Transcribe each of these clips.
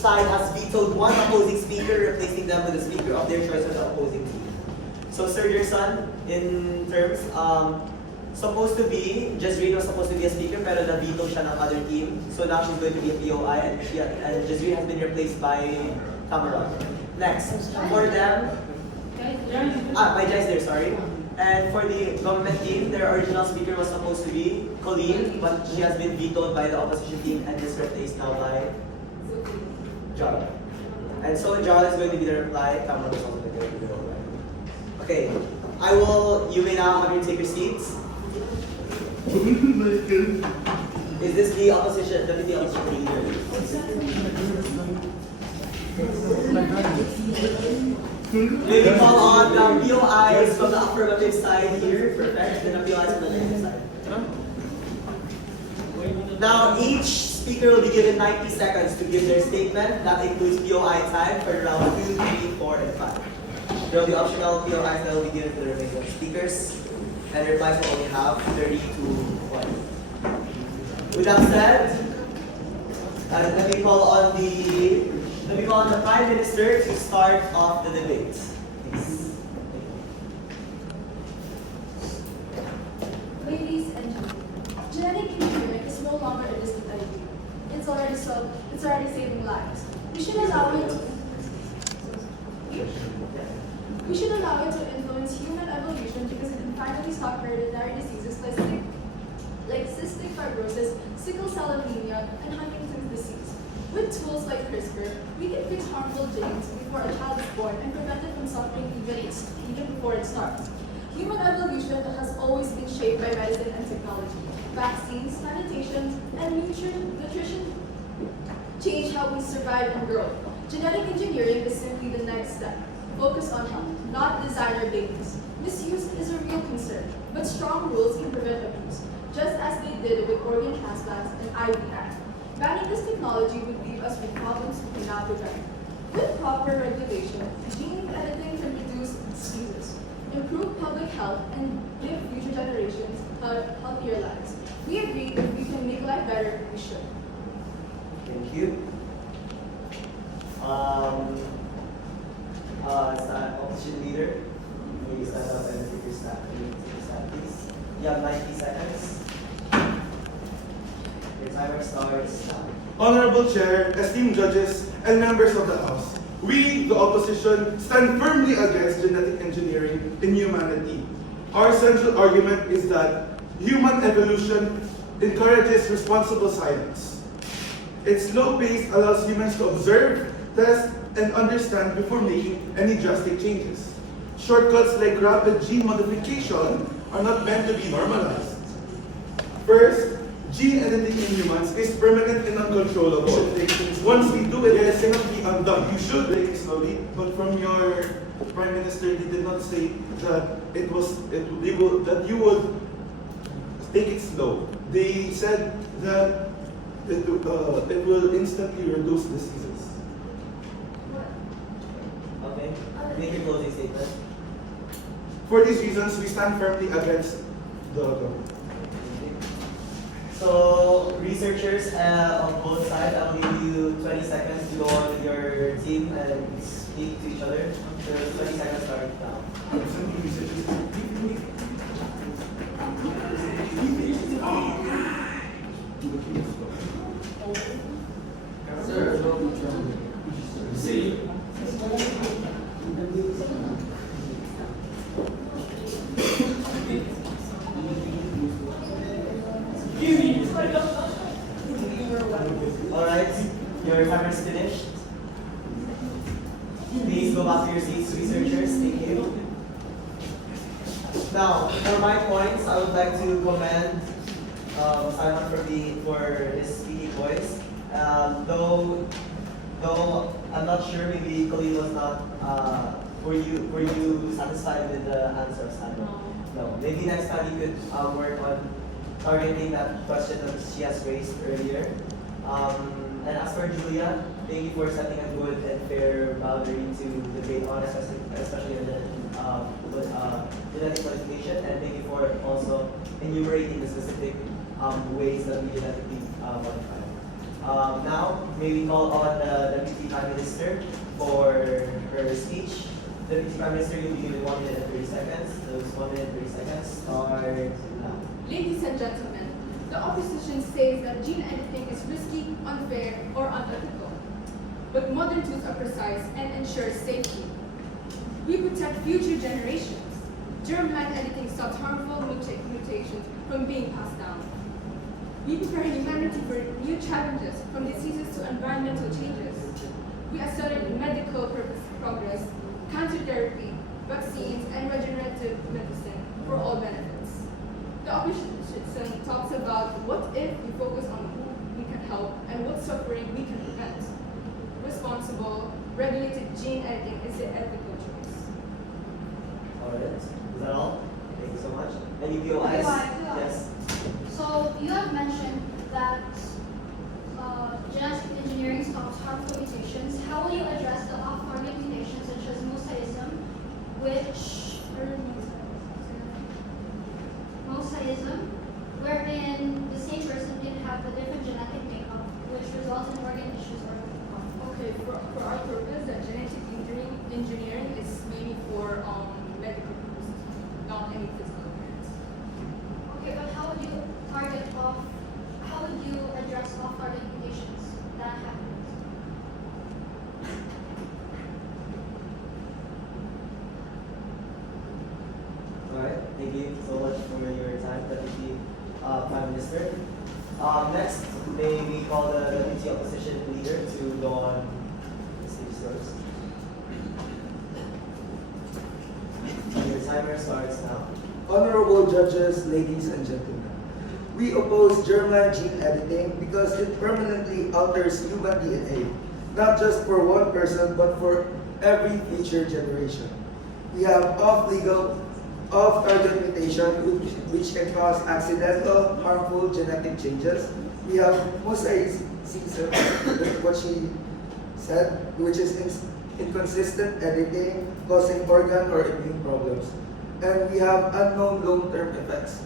side has vetoed one opposing speaker, replacing them with a speaker of their choice of the opposing team. So Sir Gerson, in terms, supposed to be, Jazreen was supposed to be a speaker, pero na-veto siya ng other team. So now she's going to be a POI, and Jazreen has been replaced by Cameron. Next, for them, my Jai's there, sorry. And for the government team, their original speaker was supposed to be Colleen, but she has been vetoed by the opposition team and is replaced now by John. And so John is going to be the reply, Cameron is also going to be the reply. Okay, you may now have you take your seats. Is this the opposition, the opposition leader? Maybe call on the POIs from the affirmative side here, perfect, and the POIs from the negative side. Now, each speaker will be given 90 seconds to give their statement. That includes POI time for round 2, 3, 4, and 5. There will be optional POIs that will be given to the remaining speakers, and the replies will only have 30 to 1. With that said, let me call on the Prime Minister to start off the debate. Please. Ladies and gentlemen, genetic engineering is no longer a distant idea. It's already saving lives. We should allow it to influence human evolution because it can finally stop hereditary diseases like cystic fibrosis, sickle cell anemia, and Huntington's disease. With tools like CRISPR, we can fix harmful genes before a child is born and prevent it from suffering even before it starts. Human evolution has always been shaped by medicine and technology. Vaccines, sanitation, and nutrition change how we survive and grow. Genetic engineering is simply the next step. Focus on health, not designer babies. Misuse is a real concern, but strong rules can prevent abuse, just as they did with organ transplants and IVF. Banning this technology would leave us with problems we cannot prevent. With proper regulation, gene editing can reduce diseases, improve public health, and give future generations healthier lives. We agree if we can make life better, we should. Thank you. Opposition leader, may you stand up and take your stand, please. You have 90 seconds. Your timer starts now. Honorable Chair, esteemed judges, and members of the House, we, the opposition, stand firmly against genetic engineering in humanity. Our central argument is that human evolution encourages responsible science. Its slow pace allows humans to observe, test, and understand before making any drastic changes. Shortcuts like rapid gene modification are not meant to be normalized. First, gene editing in humans is permanent and uncontrollable. Once we do it, it cannot be undone. You should take it slowly, but from your Prime Minister, he did not say that that you would take it slow. They said that it will instantly reduce diseases. Okay. Make your closing statement. For these reasons, we stand firmly against the government. So, researchers on both sides, I'll give you 20 seconds to go on with your team and speak to each other. So, 20 seconds start now. Alright, your timer is finished. Please go back to your seats, researchers. Thank you. Now, for my points, I would like to commend Simon for his speaking voice. Though I'm not sure, maybe Colleen was not. Were you satisfied with the answer of Simon? No. Maybe next time you could work on targeting that question that she has raised earlier. And as for Julia, thank you for setting a good and fair boundary to debate on, especially in the genetic modification, and thank you for also enumerating the specific ways that we genetically modify. Now, may we call on the Deputy Prime Minister for her speech. The Deputy Prime Minister, you'll be given 1 minute and 30 seconds. Those 1 minute and 30 seconds start now. Ladies and gentlemen, the opposition says that gene editing is risky, unfair, or unethical. But modern tools are precise and ensure safety. We protect future generations. Germline editing stops harmful mutations from being passed down. We prepare humanity for new challenges, from diseases to environmental changes. We accelerate medical progress, cancer therapy, vaccines, and regenerative medicine for all benefits. The opposition talks about what if we focus on who we can help and what suffering we can prevent. Responsible, regulated gene editing is the ethical choice. Alright, is that all? Thank you so much. Any POIs? Yes. So you have mentioned that genetic engineering stops harmful mutations. How will you address the off-target mutations such as mosaicism, wherein the same person can have a different genetic makeup, which results in organ issues or death? Okay, for our purpose, the genetic engineering is mainly for medical purposes, not any physical appearance. Okay, but how would you address off-target mutations that happen? Alright, thank you so much for your time, Deputy Prime Minister. Next, may we call the Deputy Opposition Leader to go on the stage first. Your timer starts now. Honorable judges, ladies and gentlemen, we oppose germline gene editing because it permanently alters human DNA, not just for one person, but for every future generation. We have off-target mutation, which can cause accidental, harmful genetic changes. We have mosaicism, what she said, which is inconsistent editing, causing organ or immune problems. And we have unknown long-term effects.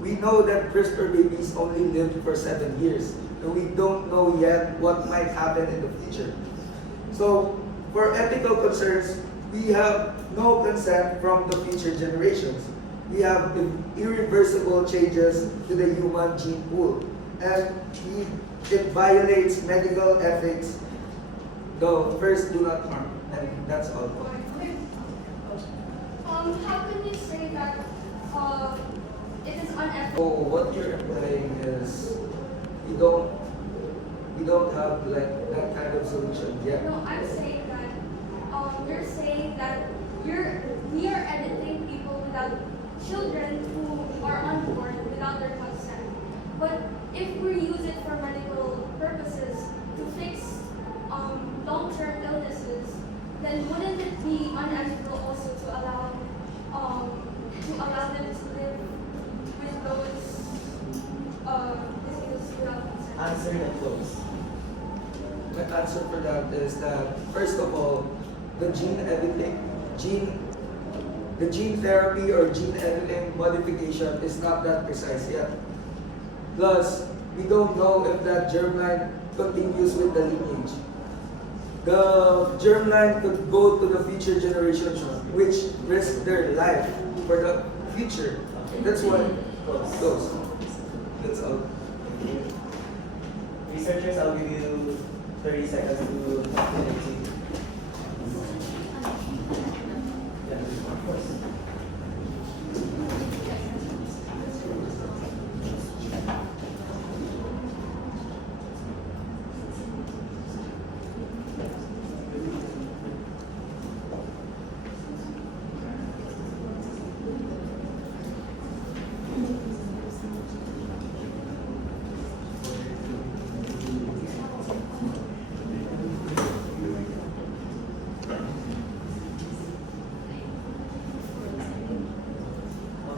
We know that CRISPR babies only lived for 7 years, and we don't know yet what might happen in the future. So, for ethical concerns, we have no consent from the future generations. We have irreversible changes to the human gene pool, and it violates medical ethics. The first, do not harm, and that's all. How can you say that it is unethical? So what you're implying is we don't have like that kind of solution yet. No, I'm saying that you're saying that we are editing people without children who are unborn without their consent. But if we use it for medical purposes to fix long-term illnesses, then wouldn't it be unethical also to allow them to live with those diseases without consent? Answer and close. The answer for that is that first of all, the gene therapy or gene editing modification is not that precise yet. Plus, we don't know if that germline continues with the lineage. The germline could go to the future generations, which risk their life for the future. That's why it goes. That's all. Researchers, I'll give you 30 seconds to finish. Yeah, of course.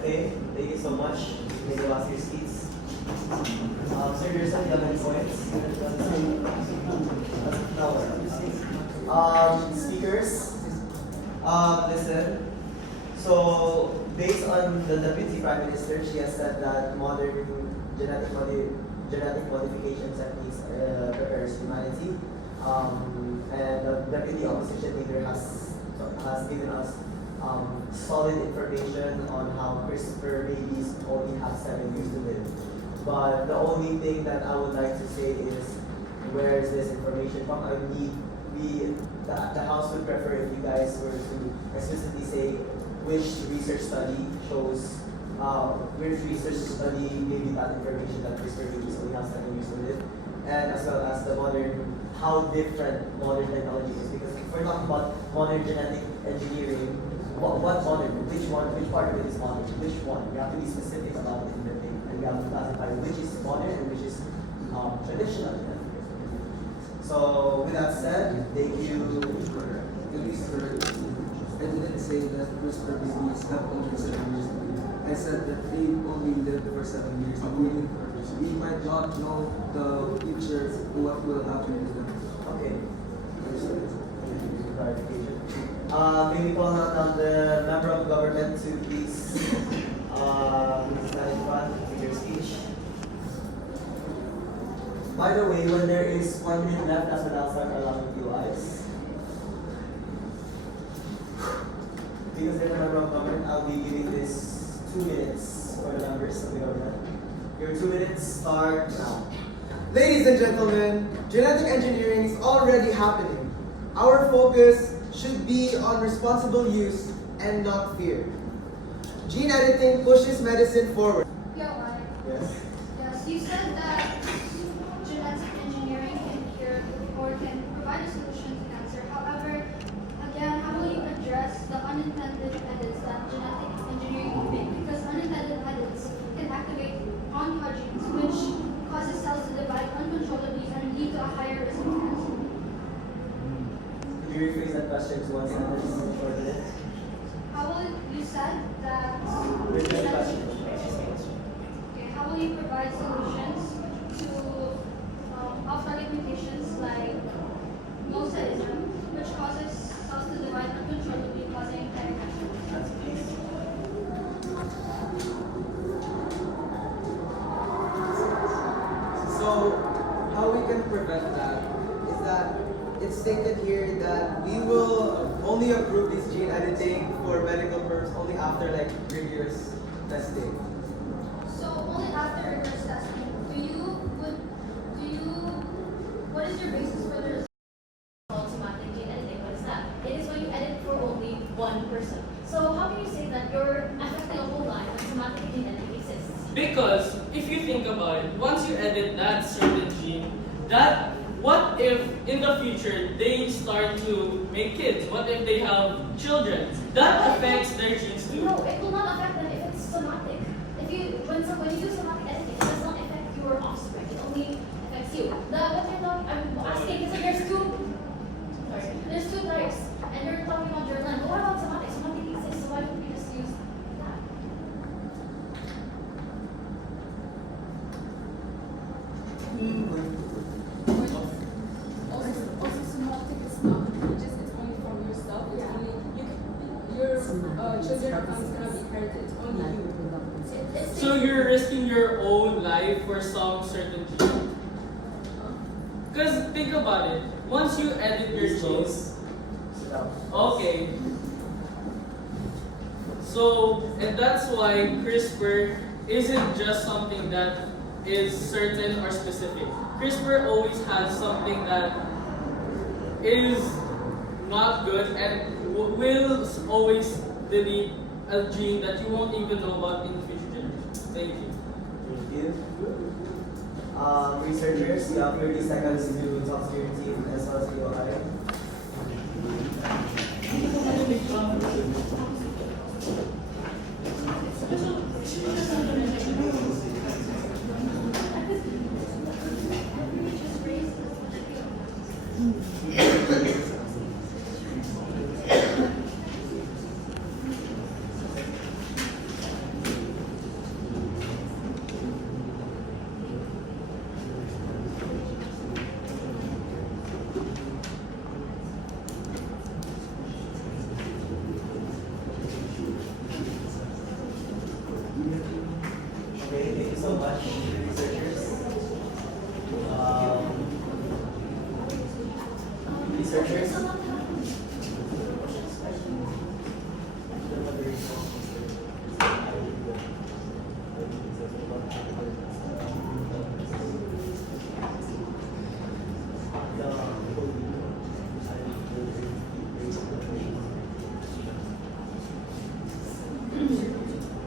Okay, thank you so much. May the last few seats. Sir, there's some 11 points. Speakers, listen. So, based on the Deputy Prime Minister, she has said that modern genetic modification techniques prepares humanity. And the deputy opposition leader has given us solid information on how CRISPR babies only have 7 years to live. But the only thing that I would like to say is, where is this information from? The House would prefer if you guys were to explicitly say which research study shows, which research study gave you that information that CRISPR babies only have 7 years to live, and as well as the how different modern technology is. Because if we're talking about modern genetic engineering, what modern? Which part of it is modern? Which one? We have to be specific about it in the thing, and we have to classify which is modern and which is traditional. So with that said, thank you. I didn't say that CRISPR babies have only 7 years to live. I said that they only lived for 7 years. We might not know the future, what will happen to them. Okay. Clarification. May we call on the member of government to please stand in front with your speech. By the way, when there is 1 minute left, that's when I'll start allowing you eyes. Because they're a member of government, I'll be giving this 2 minutes for the members of the government. Your 2 minutes start now. Ladies and gentlemen, genetic engineering is already happening. Our focus should be on responsible use and not fear. Gene editing pushes medicine forward. Yeah, why? Yes. Yes, you said that genetic engineering can cure or can provide a solution to cancer. However, again, how will you address the unintended edits that genetic engineering will make? Because unintended edits can activate oncogenes, which causes cells to divide uncontrollably and lead to a higher risk of cancer. Could you rephrase that question to one sentence for a minute? How will you said that? Repeat the question. Okay, how will you provide solutions to off-target mutations like mosaicism, which causes cells to divide uncontrollably, causing cancer? That's please. So, how we can prevent that is that it's stated here that we will only approve this gene editing for medical purposes only after like rigorous testing. So only after rigorous testing, what is your basis for the result? Automatic gene editing, what is that? It is when you edit for only one person. So how can you say that you're affecting a whole line when somatic gene editing exists? Because if you think about it, once you edit that certain gene, what if in the future they start to make kids? What if they have children? That affects their genes too. No, it will not affect them if it's somatic. When you do somatic editing, it does not affect your offspring. It only affects you. I'm asking because there's two types, and you're talking about your line. But what about somatic? Somatic exists, so why don't we just use that? Also, somatic is not contagious. It's only from yourself. It's only your children are not gonna be inherited. It's only you. So you're risking your own life for some certain gene. Because think about it. Once you edit your genes, Sit down. okay. So, and that's why CRISPR isn't just something that is certain or specific. CRISPR always has something that is not good and will always delete a gene that you won't even know about in future generations. Thank you. Thank you. Researchers, you have 30 seconds to talk to your team as well as the OI.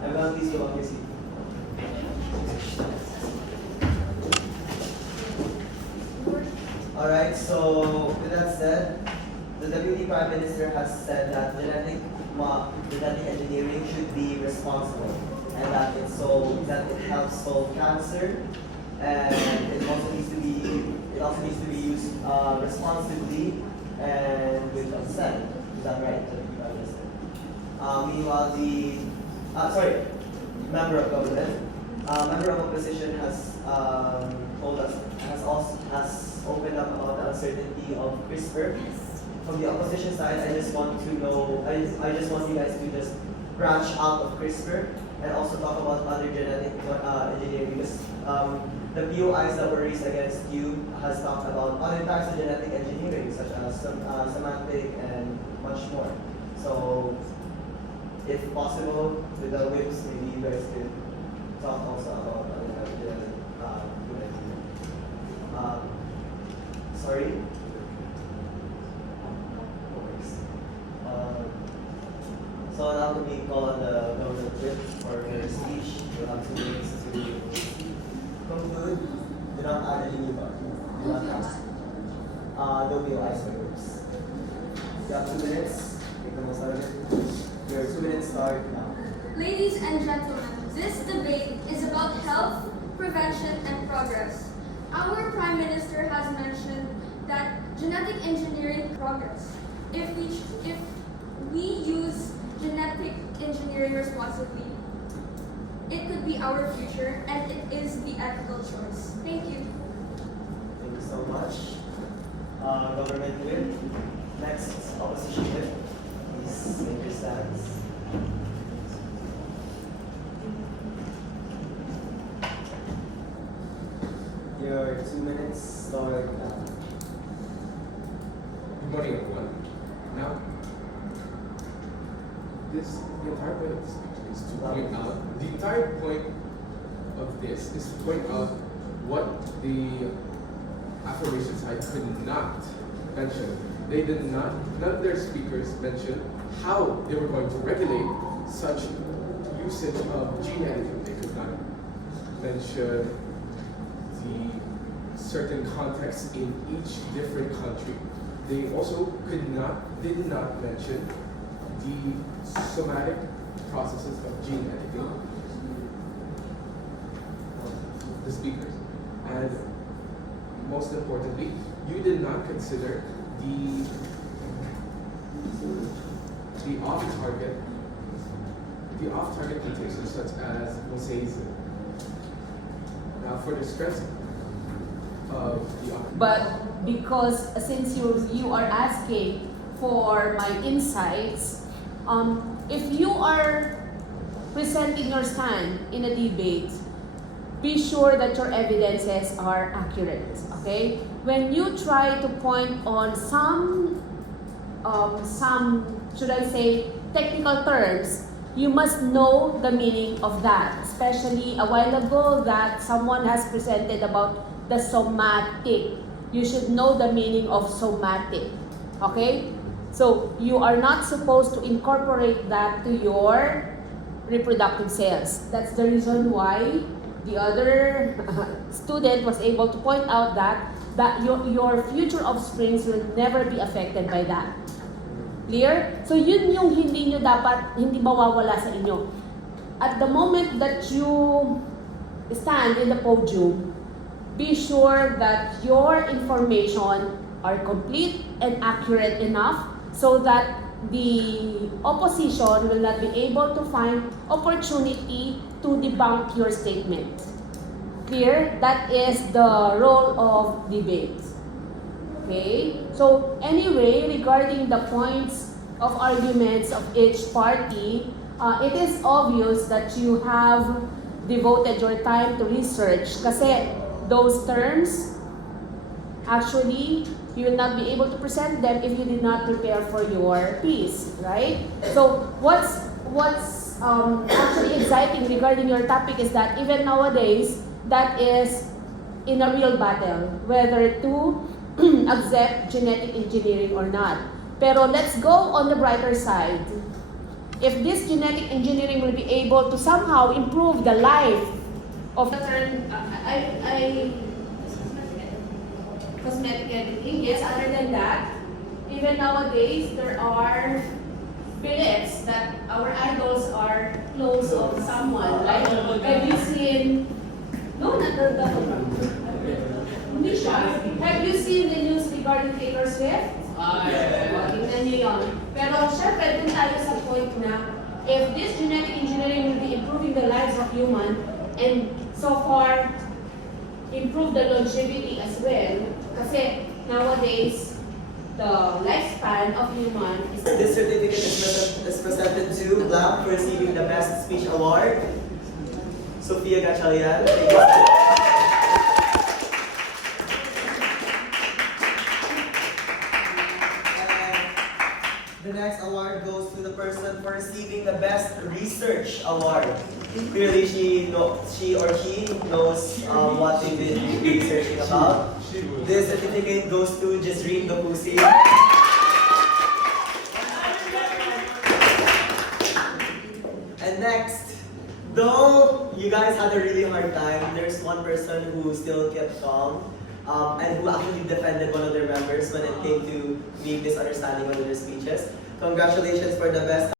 Everyone please go on your seat. Alright, so with that said, the Deputy Prime Minister has said that genetic engineering should be responsible and that it helps solve cancer and it also needs to be used responsibly and with consent. Is that right, Deputy Prime Minister? Meanwhile, member of government, member of opposition has told us has opened up about the uncertainty of CRISPR. From the opposition side, I just want to know. I just want you guys to just branch out of CRISPR and also talk about other genetic engineering because the POIs that were raised against you has talked about other types of genetic engineering such as semantic and much more. So, if possible, with the whips, maybe you guys could talk also about other types of genetic engineering. Sorry. So now can we call on the government whip for her speech? We'll have 2 minutes to conclude. Do not add any new part. Do not ask. There'll be eyes for whips. You have 2 minutes. Make the most out of it. Your 2 minutes start now. Ladies and gentlemen, this debate is about health, prevention, and progress. Our Prime Minister has mentioned that genetic engineering progress. If we use genetic engineering responsibly, it could be our future and it is the ethical choice. Thank you. Thank you so much. Government whip. Next, opposition whip. Please make your stands. Your 2 minutes start now. Good morning, everyone. Now, the entire point of this speech is to point out, the entire point of this is to point out what the affirmation side could not mention. They did not, none of their speakers mentioned how they were going to regulate such usage of gene editing. They could not mention the certain contexts in each different country. They also did not mention the somatic processes of gene editing. The speakers. And most importantly, you did not consider the off-target mutations such as mosaicism. Now for the stress of the But because since you are asking for my insights, if you are presenting your stand in a debate, be sure that your evidences are accurate. Okay? When you try to point on some should I say technical terms, you must know the meaning of that. Especially a while ago that someone has presented about the somatic. You should know the meaning of somatic. Okay? So you are not supposed to incorporate that to your reproductive cells. That's the reason why the other student was able to point out that your future offsprings will never be affected by that. Clear? So yun yung hindi mawawala sa inyo. At the moment that you stand in the podium, be sure that your information are complete and accurate enough so that the opposition will not be able to find opportunity to debunk your statement. Clear? That is the role of debate. Okay? So anyway, regarding the points of arguments of each party, it is obvious that you have devoted your time to research kasi those terms, actually, you will not be able to present them if you did not prepare for your piece, right? So what's actually exciting regarding your topic is that even nowadays, that is in a real battle, whether to accept genetic engineering or not. Pero let's go on the brighter side. if this genetic engineering will be able to somehow improve the life of the term, cosmetic editing, yes, other than that, even nowadays, there are beliefs that our idols are close of someone. Like, have you seen, no, not the hindi siya. Have you seen the news regarding Taylor Swift? Tingnan niyo yun. Pero syempre, dun tayo sa point na if this genetic engineering will be improving the lives of human and so far improve the longevity as well, kasi nowadays the lifespan of human is This certificate is presented to Blam for receiving the Best Speech Award. Sofia Gachalian. Thank you. The next award goes to the person for receiving the Best Research Award. Clearly, she or he knows what they've been researching about. This certificate goes to Jazreen Gapusi. And next, though you guys had a really hard time, there's one person who still kept calm. And who actually defended one of their members when it came to being misunderstanding one of their speeches. Congratulations for the best